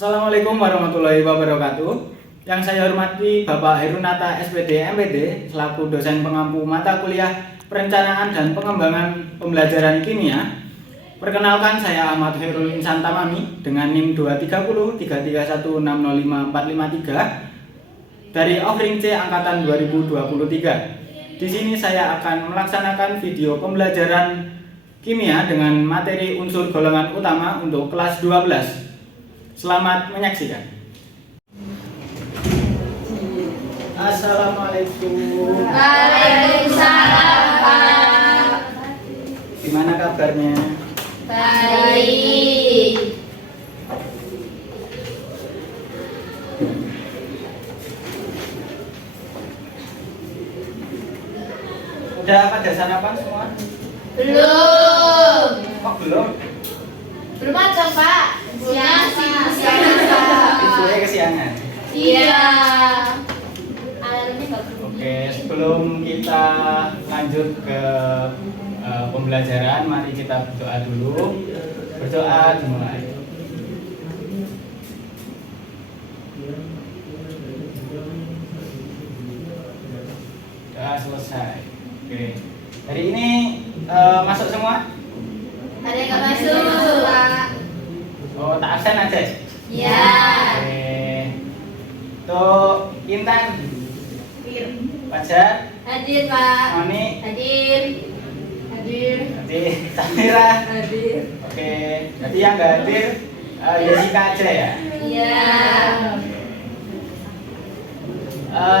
Assalamualaikum warahmatullahi wabarakatuh. Yang saya hormati Bapak Herunata SPD MPD selaku dosen pengampu mata kuliah Perencanaan dan Pengembangan Pembelajaran Kimia. Perkenalkan, saya Ahmad Herul Insan Tamami dengan NIM 23033165453 dari Offering C angkatan 2023. Di sini saya akan melaksanakan video pembelajaran kimia dengan materi unsur golongan utama untuk kelas 12. Selamat menyaksikan. Assalamualaikum. Waalaikumsalam, Pak. Gimana kabarnya? Baik. Udah pada sarapan semua? Belum. Kok belum? Belum aja, Pak. Siang, Pak. Infonya kesiangan. Iya. Alarmnya nggak berbunyi. Oke, sebelum kita lanjut ke pembelajaran, mari kita berdoa dulu. Berdoa dimulai. Doa selesai. Oke. Hari ini masuk semua? Ada yang nggak masuk, Pak. Oh, tak absen aja. Iya. Oke. Tuh, Intan, Fajar, Hadir, Pak. Moni, Hadir. Hadir. nanti Samira. Hadir. Oke, berarti yang nggak hadir Jessica aja ya. Iya.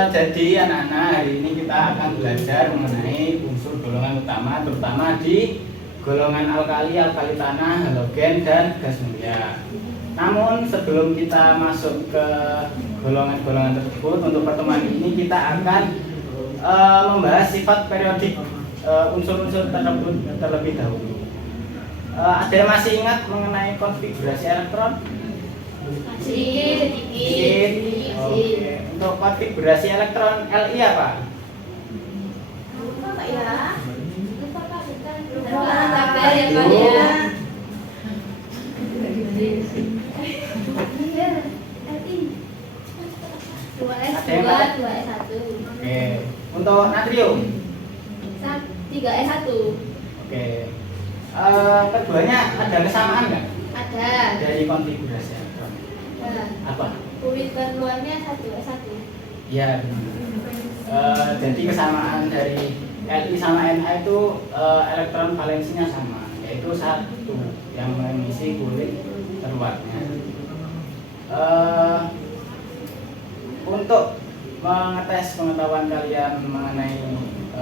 Jadi anak-anak, hari ini kita akan belajar mengenai unsur golongan utama, terutama di golongan alkali, alkali tanah, halogen, dan gas mulia. Namun sebelum kita masuk ke golongan-golongan tersebut, untuk pertemuan ini kita akan membahas sifat periodik unsur-unsur tersebut terlebih dahulu. Ada yang masih ingat mengenai konfigurasi elektron? Sedikit. Oke. Untuk konfigurasi elektron Li apa? Lupa, Pak, ya. Lupa, Pak. Lupa. Tabel ya, Pak, ya. Dua S Ada yang dua, tahu? dua S satu, Oke. Untuk natrium? tiga S satu. Oke. Keduanya ada kesamaan nggak Ada. dari konfigurasi elektron? Nah, Apa? urutan luarnya satu S satu. Ya. Jadi kesamaan dari Li sama Na itu elektron valensinya sama, yaitu satu yang mengisi kulit terluarnya. Untuk mengetes pengetahuan kalian mengenai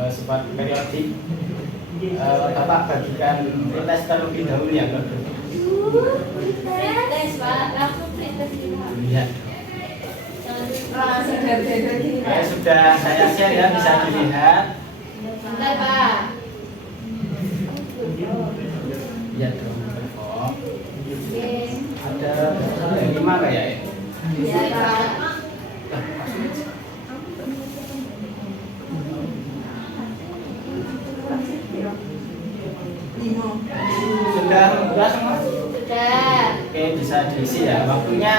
sifat periodik, Bapak bagikan tes terlebih dahulu ya, Bro. Tes, Pak. Langsung tes dulu. Iya. Sudah saya share ya, bisa dilihat. Bentar, Pak. Iya dong, Bro. Oke. Ada 5 kayak ya? Iya, Pak. Sudah membuka semua? Sudah. Oke, bisa diisi ya. Waktunya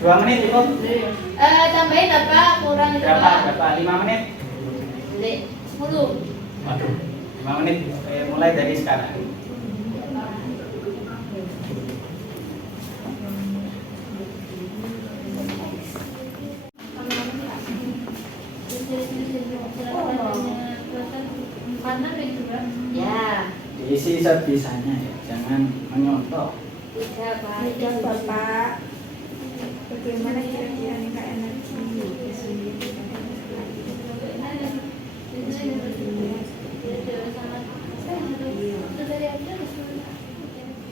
2 menit cukup? Tambahin apa? Kurang itu, Berapa? Pak. Berapa? 5 menit? 10. Waduh, 5 menit. Oke, mulai dari sekarang. Ya. Diisi sebisanya ya, jangan menyontok. Tidak, Pak. Tidak, Bapak. Bagaimana kira-kira nilai energi?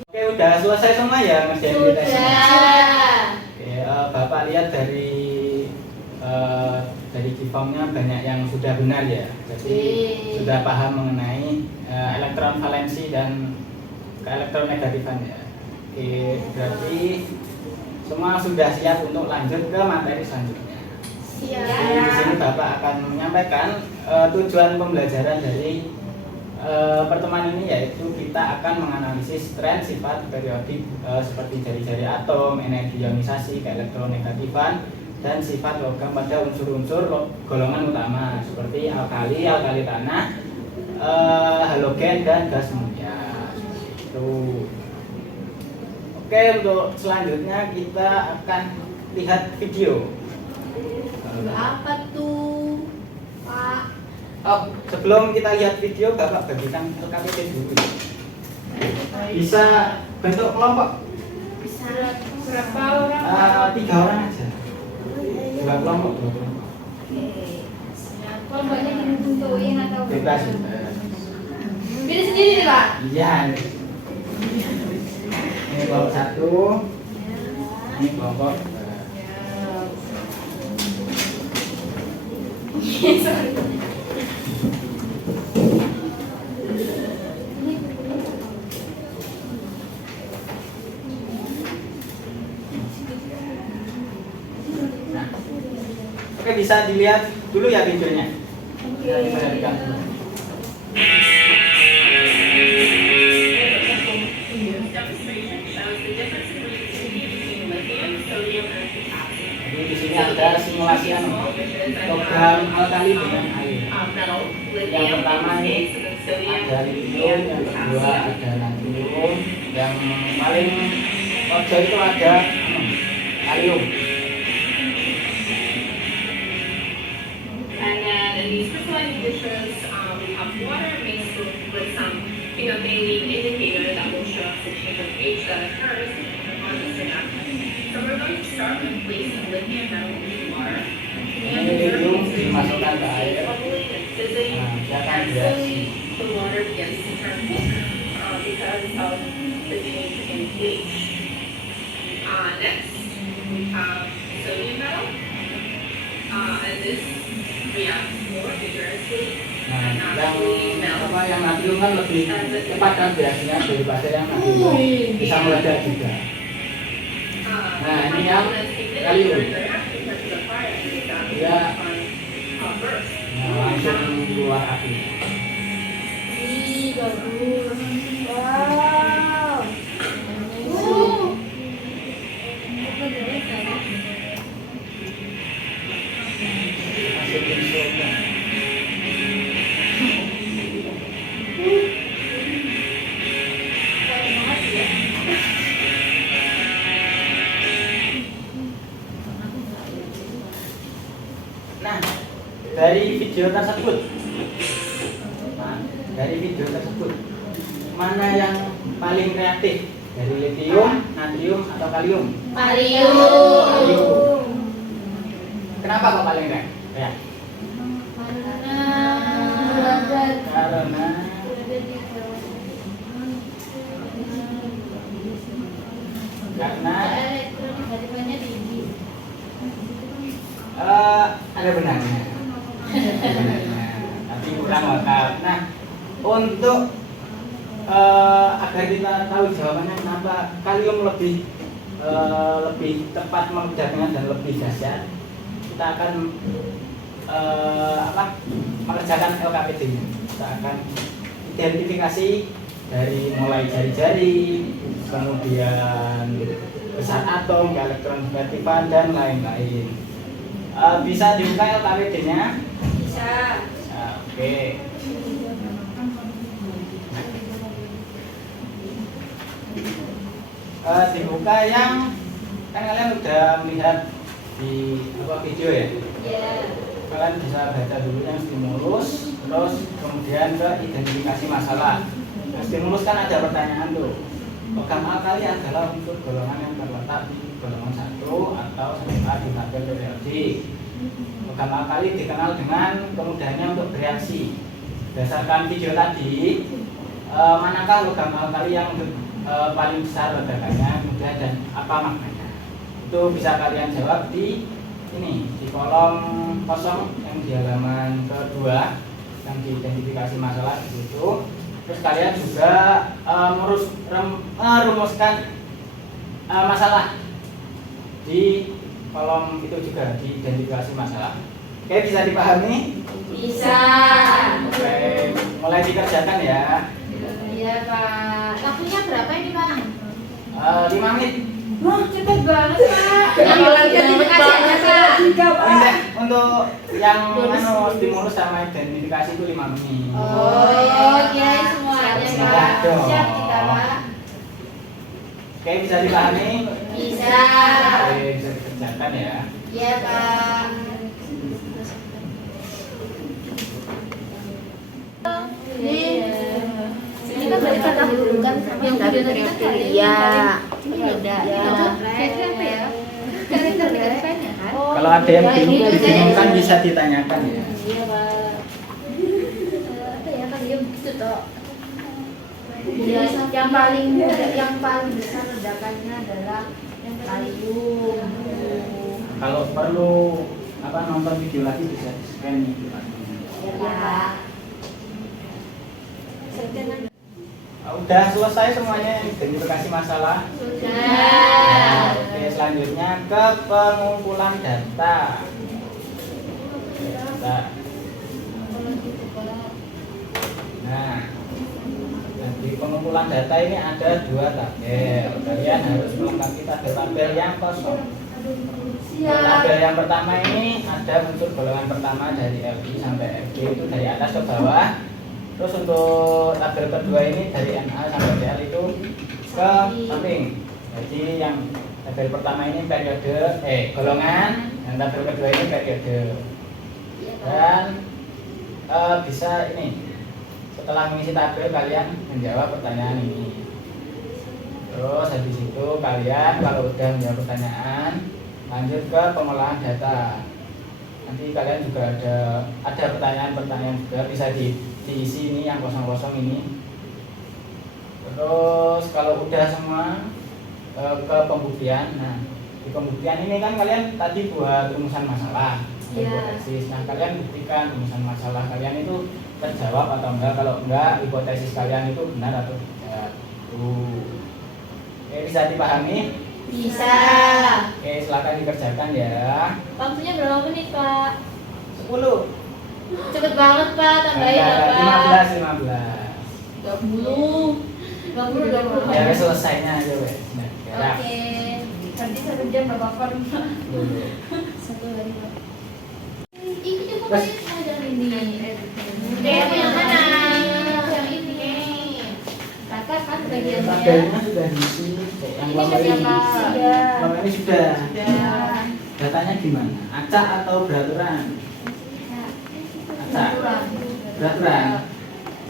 Oke, udah selesai semua ya ngerjain tesnya? Sudah. Oke, Bapak lihat dari Gifongnya banyak yang sudah benar ya. Jadi sudah paham mengenai elektron valensi dan keelektronegatifan ya. Oke, berarti semua sudah siap untuk lanjut ke materi selanjutnya. Siap. Di sini Bapak akan menyampaikan tujuan pembelajaran dari pertemuan ini yaitu kita akan menganalisis tren sifat periodik seperti jari-jari atom, energi ionisasi, keelektronegatifan, dan sifat logam pada unsur-unsur golongan utama seperti alkali, alkali tanah, halogen, dan gas mulia. Itu. Oke, untuk selanjutnya kita akan lihat video. Apa tuh, Pak? Oh, sebelum kita lihat video, Bapak bagikan LKPD dulu. Bisa bentuk kelompok? Bisa. Berapa orang? 3 orang aja. 2 kelompok, 2 kelompok. Oke. Kelompoknya ditentuin atau Bebas. pilih sendiri nih, Pak. Iya. Ini kelompok 1, ini kelompok 2. Sorry. Nah, oke, bisa dilihat dulu ya videonya. Bisa diperhatikan dulu. Jadi di sini ada simulasi logam alkali dengan air. Yang pertama ini ada lithium, yang kedua ada natrium, yang paling pojok itu ada kalium. And then in these crystalline conditions, we have water mixed with some daily indicator that will show us the change of pH that occurs on the synapse. So we're going to start with placing lithium metal in the water. And Ini the lithium air dimasukkan ke air. bubbling and fizzing, Nah, dia akan and bereaksi. slowly the water begins to turn pink because of the change in pH. Next, we have sodium metal. And this reacts more vigorously and Nah, naturally melts. yang natrium kan lebih cepat kan bereaksinya daripada yang natrium. Bisa meledak juga. Nah, ini yang kalium. Dia langsung keluar api. Ih, bagus. Wow. Hasil insulnya. Nah, dari video tersebut, mana yang paling reaktif? Dari lithium, natrium, atau kalium? Kalium. Kenapa kok paling reaktif? Karena elektronegatifnya tinggi. ada benarnya. Tapi kurang lengkap. Nah, untuk agar kita tahu jawabannya kenapa kalium lebih tepat mengerjakannya dan lebih dahsyat, kita akan mengerjakan LKPD-nya. Kita akan identifikasi dari mulai jari-jari, kemudian besar atom, keelektronegatifan, dan lain-lain. Bisa dibuka LKPD-nya? Bisa. Oke. Dibuka yang kan kalian udah melihat di video ya. Ya. Kalian bisa baca dulu yang stimulus, terus kemudian ke identifikasi masalah. Nah, stimulus kan ada pertanyaan tuh. Logam alkali adalah unsur golongan yang terletak di golongan 1 atau setelah di tabel periodik. Logam alkali dikenal dengan kemudahannya untuk bereaksi. Berdasarkan video tadi, manakah logam alkali yang paling besar ledakannya, kemudian dan apa maknanya? Itu bisa kalian jawab di ini, di kolom kosong yang di halaman kedua yang diidentifikasi masalah di situ. Terus kalian juga merumuskan masalah di kolom itu juga, di identifikasi masalah. Oke, bisa dipahami? Bisa. Oke, mulai dikerjakan ya. Iya Pak. Waktunya berapa ini Pak? 5 menit. Wah cepet banget Pak. Terima kasih Pak. Tiga Pak. Ini untuk yang stimulus sama identifikasi itu 5 menit. Oh, kirain semuanya Tidak Pak. dong. Siap kita Pak. Oke, bisa dipahami? Bisa. Oke, bisa dikerjakan ya. Iya Pak. Ini kan berarti kata hubungan sama yang video tadi kan kalian. Iya. Ini beda. Karakter apa ya? Karakter depannya kan? Kalau ada yang Ya, ini dibingungkan saya- bisa ditanyakan ya. Iya Pak. Apa ya kan dia gitu toh. Ya, yang paling besar ledakannya adalah kalium. Kalau perlu nonton video lagi bisa di scan nih. Ya Pak. Udah selesai semuanya identifikasi masalah. Sudah. Oke, selanjutnya ke pengumpulan data. Data. Nah, di pengumpulan data ini ada 2 tabel. Kalian harus melengkapi tabel-tabel yang kosong. Tabel yang pertama ini ada unsur golongan pertama dari LI sampai FG itu dari atas ke bawah. Terus untuk tabel kedua ini dari NA sampai DL itu ke samping. Jadi yang tabel pertama ini periode golongan, dan tabel kedua ini periode. Dan bisa ini setelah mengisi tabel kalian menjawab pertanyaan ini. Terus habis itu kalian kalau udah menjawab pertanyaan lanjut ke pengolahan data. Nanti kalian juga ada pertanyaan-pertanyaan juga bisa diisi ini yang kosong-kosong ini. Terus kalau udah semua ke pembuktian. Nah, di pembuktian ini kan kalian tadi buat rumusan masalah, hipotesis. Nah, kalian buktikan rumusan masalah kalian itu terjawab atau enggak. Kalau enggak, hipotesis kalian itu benar atau tidak. Oke, bisa dipahami? Bisa. Oke, silakan dikerjakan ya. Waktunya berapa menit Pak? 10. Cepet banget Pak, tambahin Enggak, Pak. 15. 20. Ya, wes selesainya aja wes. Nah, gerak. Oke. Nanti 1 jam berapa Pak? Dulu. 1 hari Pak. Ini cukup Wes. aja ini. Yang mana? Yang ini. Kakak kan bagiannya. Tabelnya sudah diisi. Yang Ini lama sudah ini. Pak. Lama ini sudah. Sudah. Datanya gimana? Acak atau beraturan? Acak. Beraturan.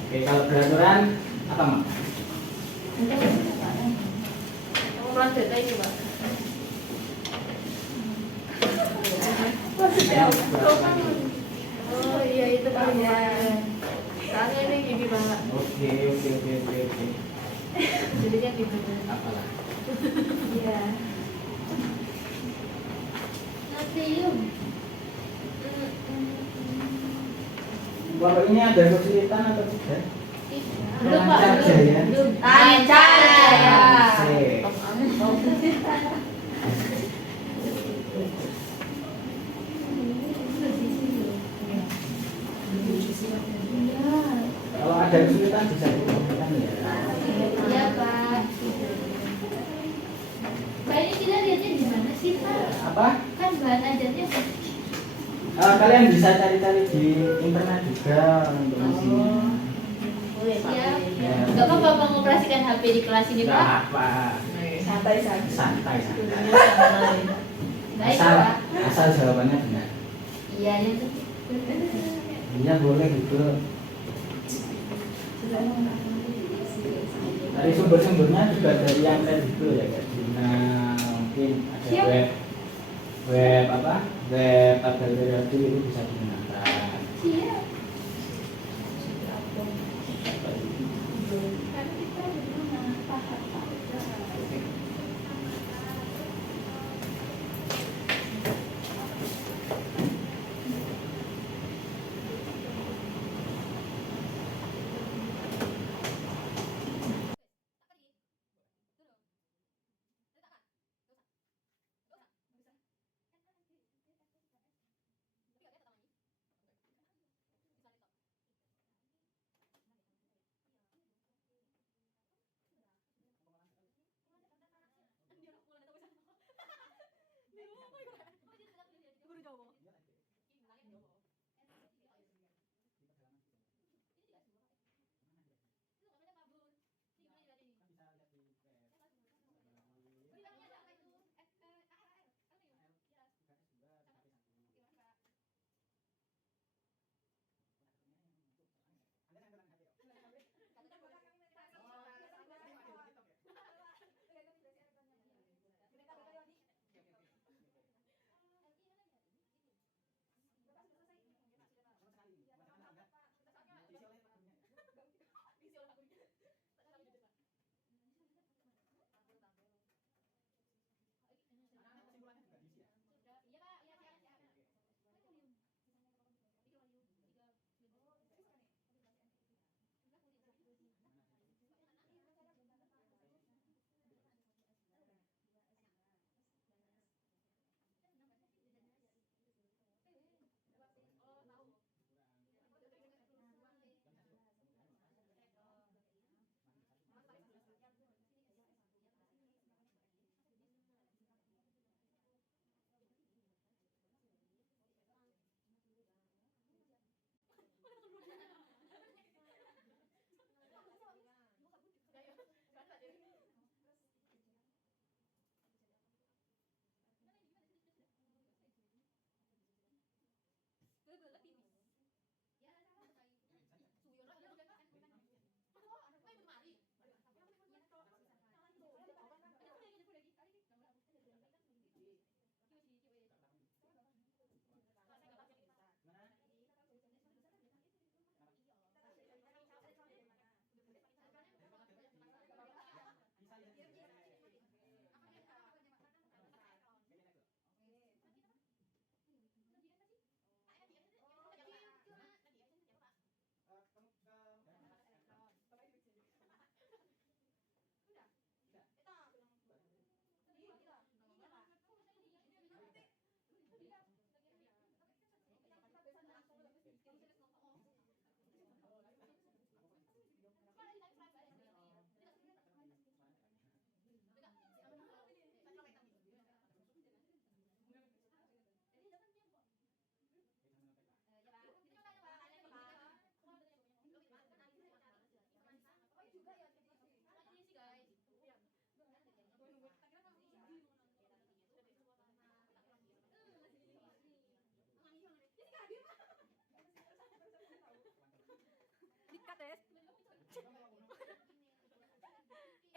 Oke, kalau beraturan apa mak? Pengumpulan data ini Pak. Oh iya itu Pak. Soalnya ini gini Pak. Oke. Jadi kan gitu. Apalah. Iya. Natrium. Bapak ini ada kesulitan atau tidak? Belum Pak. Lancar jaya. Belum. Lancar jaya. Asik. Kalau ada kesulitan bisa dikomunikasikan ya. Iya Pak. Pak ini kita lihatnya di mana sih Pak? Apa? Kan bahan ajarnya Pak. Kalian bisa cari-cari di internet juga untuk isinya. Iya. Ya. Gak apa-apa mengoperasikan HP di kelas ini Nggak Pak. apa, Santai saja. santai. Baik Asal, Pak. asal jawabannya benar. Iya itu. Iya boleh gitu. Dari sumber-sumbernya juga dari yang kredibel ya kayak Nah, mungkin ada Siap. web apa? Web tabel periode itu bisa digunakan. Siap.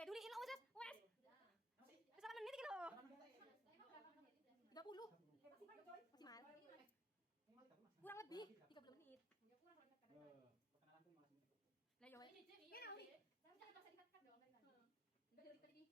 Duliin lo wes. Wes. Wes menit iki lho. 20. Masih mahal. Kurang lebih 30 menit. Lah yo. Gak usah di.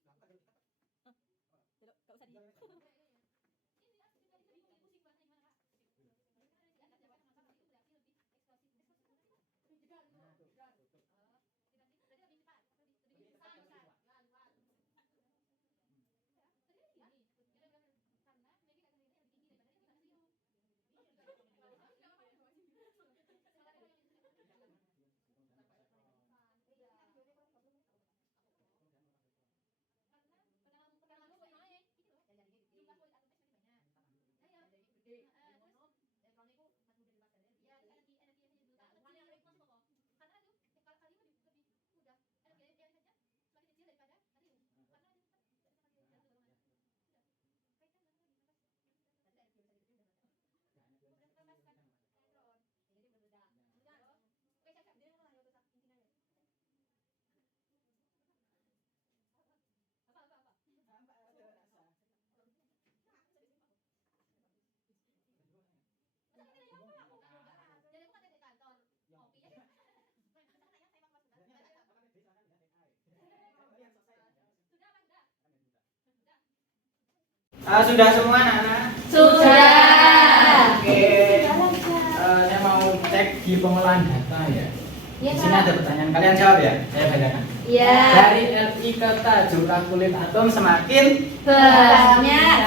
Sudah semua anak-anak? Sudah. Oke. Saya mau cek di pengolahan data ya. Iya, Di sini Kak. ada pertanyaan. Kalian jawab ya. Saya bacakan. Iya. Dari Li kata jumlah kulit atom semakin Banyak.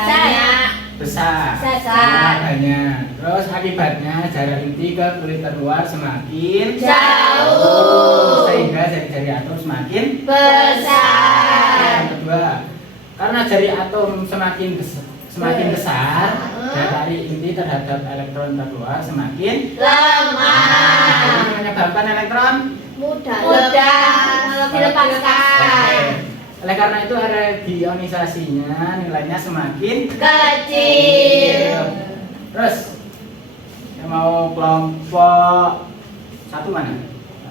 besar. Besar. Banyak. Terus akibatnya jarak inti ke kulit terluar semakin Jauh. sehingga jari-jari atom semakin Besar. Yang kedua, karena jari atom semakin besar, jari inti terhadap elektron terluar semakin Lemah. Ini menyebabkan elektron Mudah dilepaskan. Oleh karena itu energi ionisasinya nilainya semakin Kecil. Terus yang mau kelompok satu mana?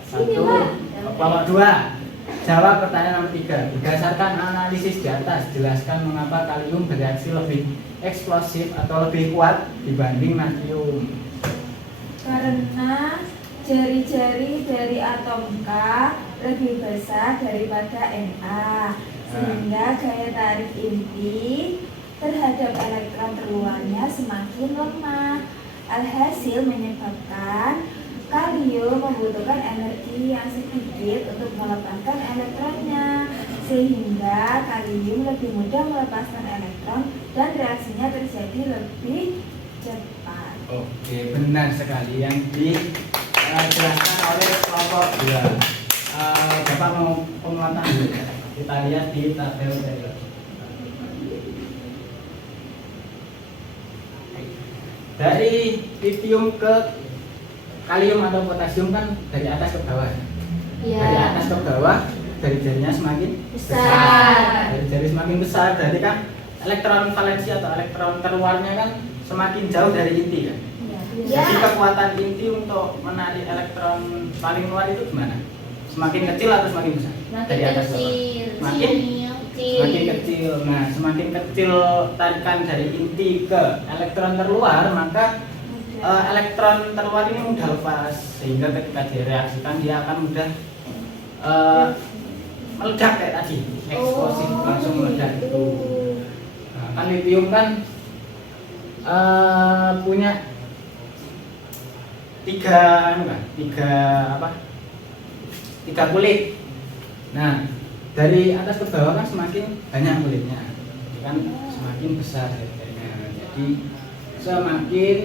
Satu. Kelompok dua. Jawab pertanyaan nomor 3. Berdasarkan analisis di atas, jelaskan mengapa kalium bereaksi lebih eksplosif atau lebih kuat dibanding natrium. Karena jari-jari dari atom K lebih besar daripada Na, sehingga gaya tarik inti terhadap elektron terluarnya semakin lemah. Alhasil menyebabkan kalium membutuhkan energi yang sedikit untuk melepaskan elektronnya, sehingga kalium lebih mudah melepaskan elektron dan reaksinya terjadi lebih cepat. Oke, benar sekali yang dijelaskan oleh kelompok 2. Bapak mau penguatan dulu. Kita lihat di tabel saya. Dari lithium ke kalium atau potasium kan dari atas ke bawah. Iya. Dari atas ke bawah, dari jarinya semakin Besar. Dari jari semakin besar, berarti kan elektron valensi atau elektron terluarnya kan semakin jauh dari inti kan. Iya. Jadi kekuatan inti untuk menarik elektron paling luar itu gimana? Semakin kecil atau semakin besar? Dari atas ke bawah. Semakin kecil. Nah, semakin kecil tarikan dari inti ke elektron terluar, maka elektron terluar ini mudah lepas, sehingga ketika direaksikan dia akan mudah meledak kayak tadi, eksplosif, langsung meledak itu. Nah, kan lithium kan punya tiga kulit. Nah, dari atas ke bawah kan semakin banyak kulitnya, kan semakin besar jarinya. Jadi semakin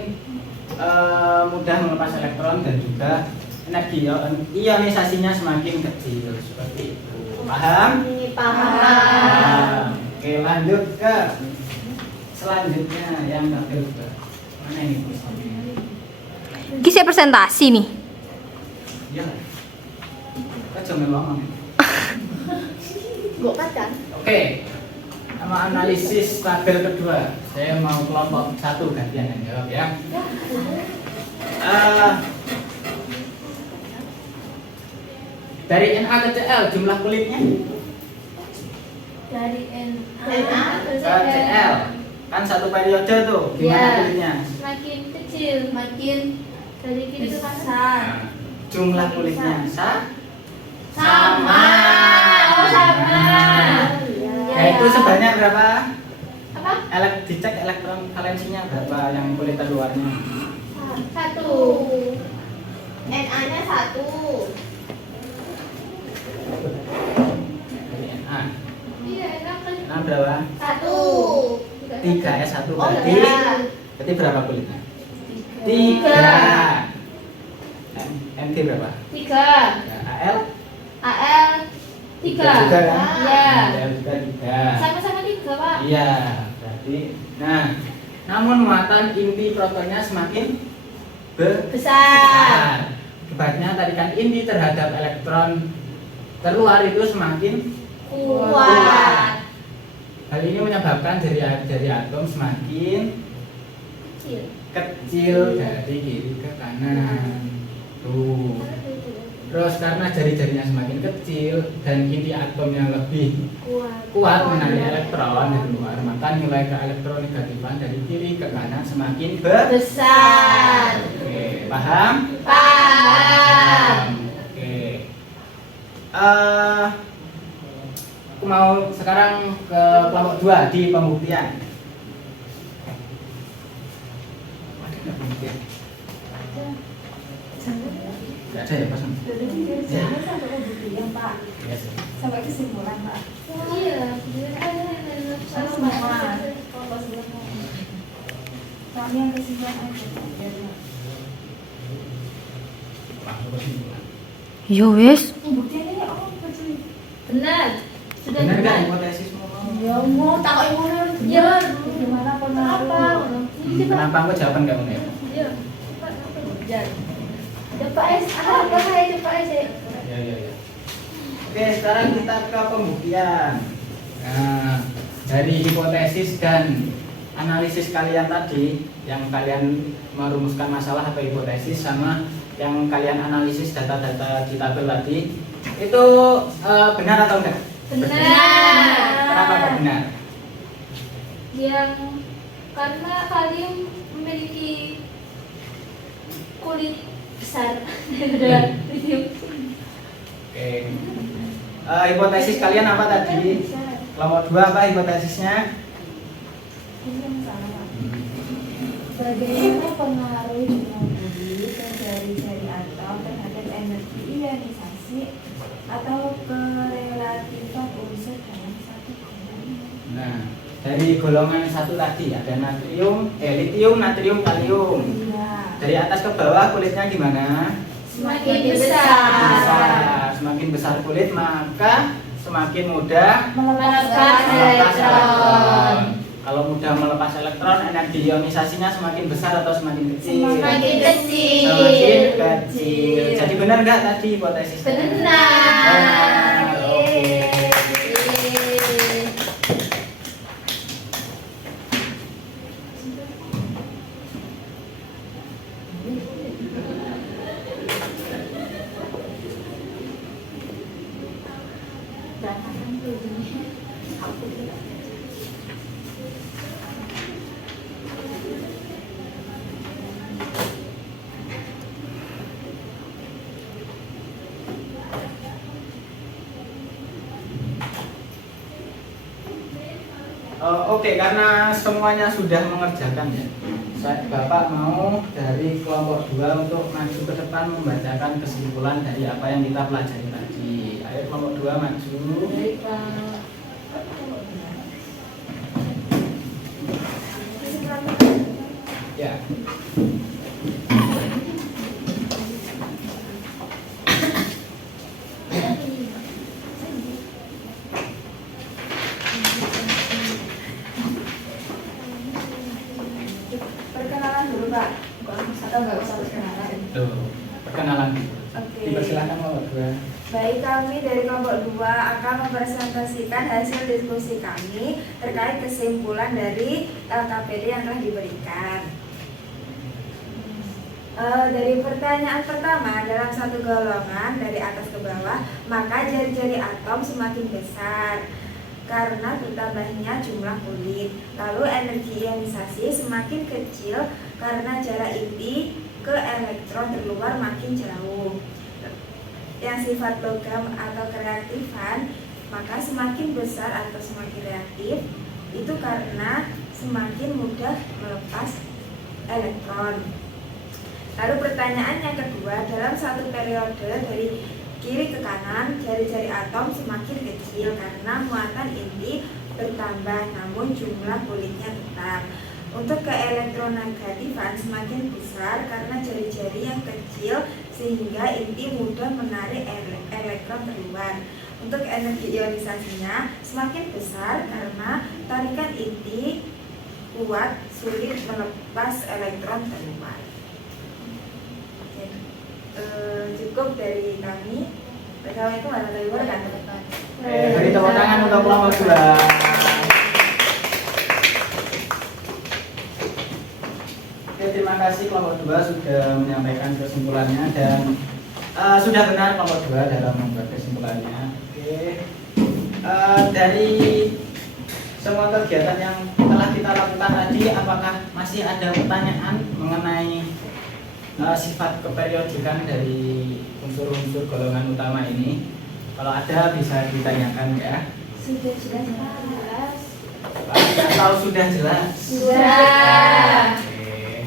mudah melepas elektron dan juga energi ionisasinya semakin kecil seperti itu. Paham? Paham. Oke, lanjut ke selanjutnya yang tabel mana ini? Kisah presentasi nih. Iya. Kita jangan ngomong. Kan? Oke. Sama analisis tabel kedua. Saya mau kelompok 1 gantian yang jawab ya. Dari Na ke Cl jumlah kulitnya dari NA ke Cl. Kan satu periode tuh, gimana Iya. kulitnya? semakin kecil, makin dari kiri ke kanan. besar. Nah, jumlah kulitnya Sama. Oh, sama. Yaitu sebanyak berapa? Apa? Dicek elektron valensinya berapa yang kulit terluarnya? 1. NA-nya 1. Dari Na. Iya, NA kan Na berapa? 1. 3S1 Oh, berarti iya. berarti berapa kulitnya? 3. MT berapa? 3. Ya, AL AL 3. juga kan? Iya. AL juga 3. Sama-sama 3, Pak. Iya, berarti nah, namun muatan inti protonnya semakin Besar. Akibatnya tarikan inti terhadap elektron terluar itu semakin Kuat. hal ini menyebabkan jari atom semakin Kecil. kecil dari kiri ke kanan. Tuh. Terus karena jari-jarinya semakin kecil dan inti atomnya lebih kuat menarik elektron dari luar, maka nilai keelektronegatifan dari kiri ke kanan semakin Besar. Oke, paham? Paham. Oke. Aku mau sekarang ke kelompok 2 di pembuktian. Ada nggak pembuktian? Nggak ada ya, Pak? Dari kerjanya sampai pembuktian, Pak. Yes. Sampai kesimpulan, Pak. Iya. Semua. Kami yang kesimpulan aja. Yo wes, Pembuktiannya ya apa cuy? Benar. Sudah Benar nggak hipotesismu? Ya mau tak ibu Ya. gimana Kenapa? pengaruh? Kenapa aku jawaban nggak benar? Iya. Coba es, apa saya coba es ya? Ya. Oke, sekarang kita ke pembuktian. Nah, dari hipotesis dan analisis kalian tadi, yang kalian merumuskan masalah atau hipotesis sama yang kalian analisis data-data di tabel tadi, itu benar atau enggak? Benar. Kenapa kok benar? Yang karena kalian memiliki kulit besar daripada lithium. Oke. Hipotesis kalian apa tadi? Kelompok 2 apa hipotesisnya? Ini yang salah. Bagaimana pengaruh jumlah budi ke jari-jari atom terhadap energi ionisasi atau kerelatifan unsur dalam satu golongan? Nah, dari golongan satu tadi ada lithium, natrium, kalium. Iya. Dari atas ke bawah kulitnya gimana? Semakin besar. Semakin besar kulit maka semakin mudah Melepaskan melepas elektron. elektron. Kalau mudah melepas elektron, energi ionisasinya semakin besar atau semakin kecil? Semakin kecil. Semakin kecil. Jadi benar nggak tadi hipotesis? Benar. Oke. Oke, karena semuanya sudah mengerjakan ya, Bapak mau dari kelompok 2 untuk maju ke depan membacakan kesimpulan dari apa yang kita pelajari tadi. Ayo kelompok 2 maju. Ya. Perkenalan dulu, Pak. Atau nggak usah perkenalan? Tuh, perkenalan. Oke. Dipersilakan kelompok 2. Baik, kami dari kelompok 2 akan mempresentasikan hasil diskusi kami terkait kesimpulan dari LKPD yang telah diberikan. Dari pertanyaan pertama, dalam satu golongan dari atas ke bawah, maka jari-jari atom semakin besar. karena bertambahnya jumlah kulit. Lalu energi ionisasi semakin kecil karena jarak inti ke elektron terluar makin jauh. Yang sifat logam atau kereaktifan, maka semakin besar atau semakin reaktif itu karena semakin mudah melepas elektron. Lalu pertanyaan yang kedua, dalam satu periode dari kiri ke kanan, jari-jari atom semakin kecil karena muatan inti bertambah namun jumlah kulitnya tetap. Untuk keelektronegatifan semakin besar karena jari-jari yang kecil sehingga inti mudah menarik elektron keluar. Untuk energi ionisasinya semakin besar karena tarikan inti kuat, sulit melepas elektron keluar. Cukup dari kami. Assalamualaikum warahmatullahi wabarakatuh. Beri tepuk tangan untuk kelompok 2. Oke, terima kasih kelompok 2 sudah menyampaikan kesimpulannya dan sudah benar kelompok 2 dalam membuat kesimpulannya. Oke, dari semua kegiatan yang telah kita lakukan tadi, apakah masih ada pertanyaan mengenai sifat keperiodikan dari unsur-unsur golongan utama ini? Kalau ada bisa ditanyakan ya. Sudah jelas. Atau sudah jelas? Sudah. Oke.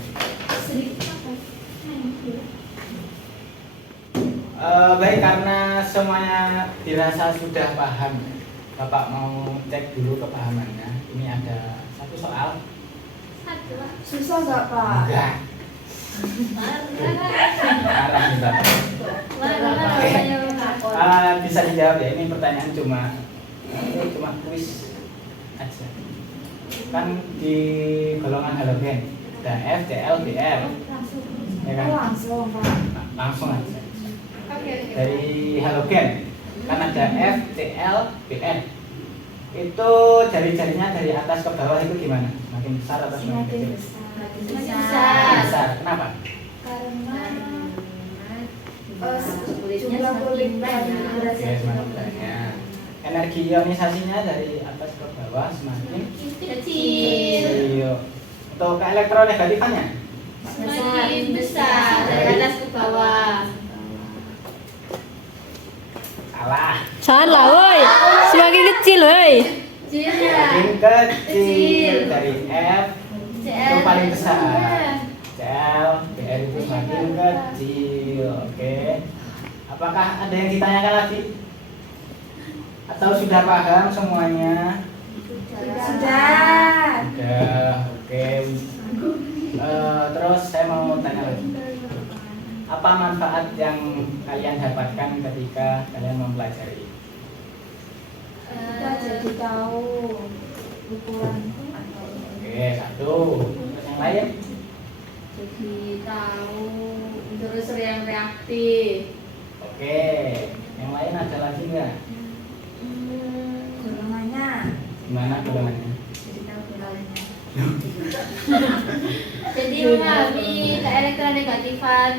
Baik, karena semuanya dirasa sudah paham, Bapak mau cek dulu kepahamannya. Ini ada satu soal. Susah nggak Pak? Enggak. Marah nih, Pak. Bisa dijawab ya, ini pertanyaan cuma kuis aja. Kan di golongan halogen ada F, Cl, Br, ya kan? Langsung Pak. Langsung aja. Dari halogen kan ada F, Cl, Br. Itu jari-jarinya dari atas ke bawah itu gimana? Semakin besar atau semakin kecil? Besar. Besar. Kenapa? Karena kulitnya jumlah kulit banyak. Oke, semakin banyak. Energi ionisasinya dari atas ke bawah semakin Kecil. kecil. Untuk keelektronegatifannya Semakin besar dari atas ke bawah. salah. Salah, woi. Semakin kecil, woi. Kecil ya. Semakin kecil dari F itu paling besar. Iya. Cl, Br itu semakin kecil. Oke. Apakah ada yang ditanyakan lagi? Atau sudah paham semuanya? Sudah. Sudah. Oke. Terus saya mau tanya lagi. Apa manfaat yang kalian dapatkan ketika kalian mempelajari? Kita jadi tahu ukuran atau Oke, satu. Terus yang lain? Jadi tahu unsur-unsur yang reaktif. Oke. Yang lain ada lagi nggak? golongannya. Gimana golongannya? Jadi tahu golongannya. Jadi memahami keelektronegatifan.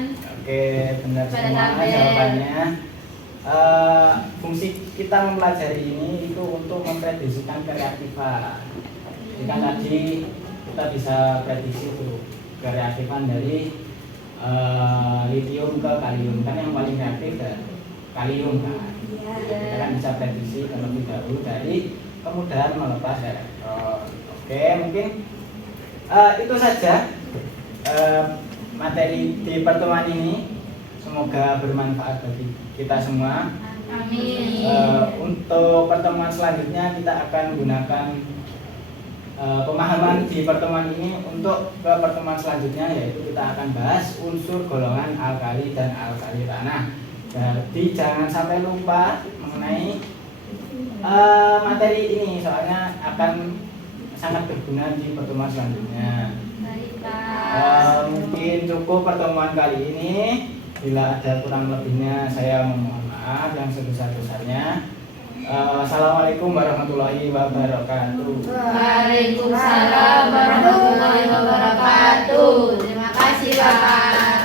Oke, benar Pada semua tabel. jawabannya. Fungsi kita mempelajari ini itu untuk memprediksikan kereaktifan. Jadi kan tadi kita bisa prediksi tuh kereaktifan dari litium ke kalium, kan yang paling reaktif dan kalium kan. Iya. Kita kan bisa prediksi terlebih dahulu dari kemudahan melepas elektron. Oke, mungkin itu saja materi di pertemuan ini. Semoga bermanfaat bagi kita semua. Amin. Untuk pertemuan selanjutnya kita akan menggunakan pemahaman di pertemuan ini. Untuk ke pertemuan selanjutnya yaitu kita akan bahas unsur golongan alkali dan alkali tanah. Jadi jangan sampai lupa mengenai materi ini, soalnya akan sangat berguna di pertemuan selanjutnya. Mungkin cukup pertemuan kali ini. Bila ada kurang lebihnya saya mohon maaf yang sebesar-besarnya. Assalamualaikum warahmatullahi wabarakatuh. Waalaikumsalam warahmatullahi wabarakatuh. Terima kasih Bapak.